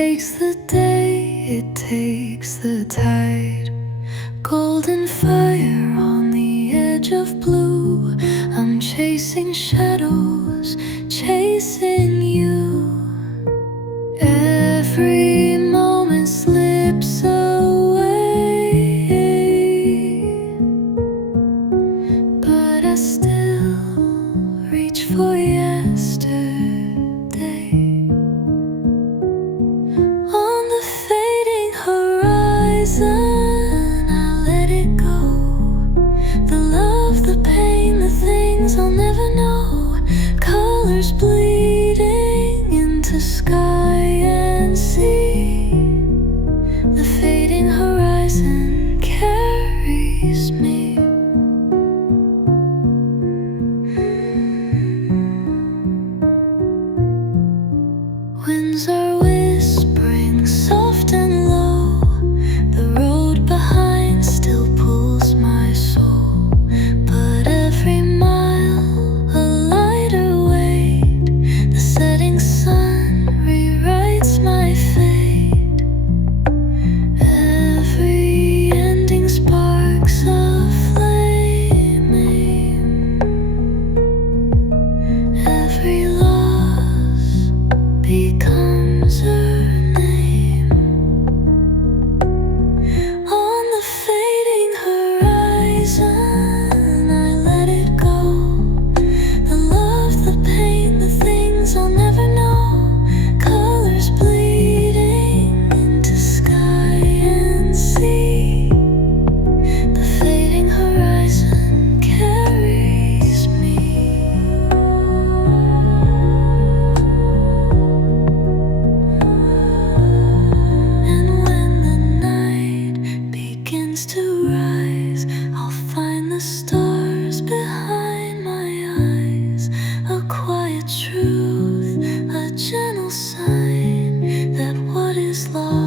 takes the day, it takes the tide. Golden fire on the edge of blue. I'm chasing shadows, chasing you. Every moment slips away, but I still reach for yesterday. On the fading horizon, I let it go. The love, the pain, the things I'll never know. Colors bleeding into sky and sea. The fading horizon carries me. Winds are whispering soft and low. The road behind still pulls my soul. But every mile a lighter weight. The setting sun rewrites my fate. Every ending sparks a flame. Every loss becomes her name. On the fading horizon, I let it go. The love, the pain, the things I'll never know. Colors bleeding into sky and sea. The fading horizon carries me. And when the night begins to rise, I'll find the stars behind my eyes. A quiet truth, a gentle sign that what is lost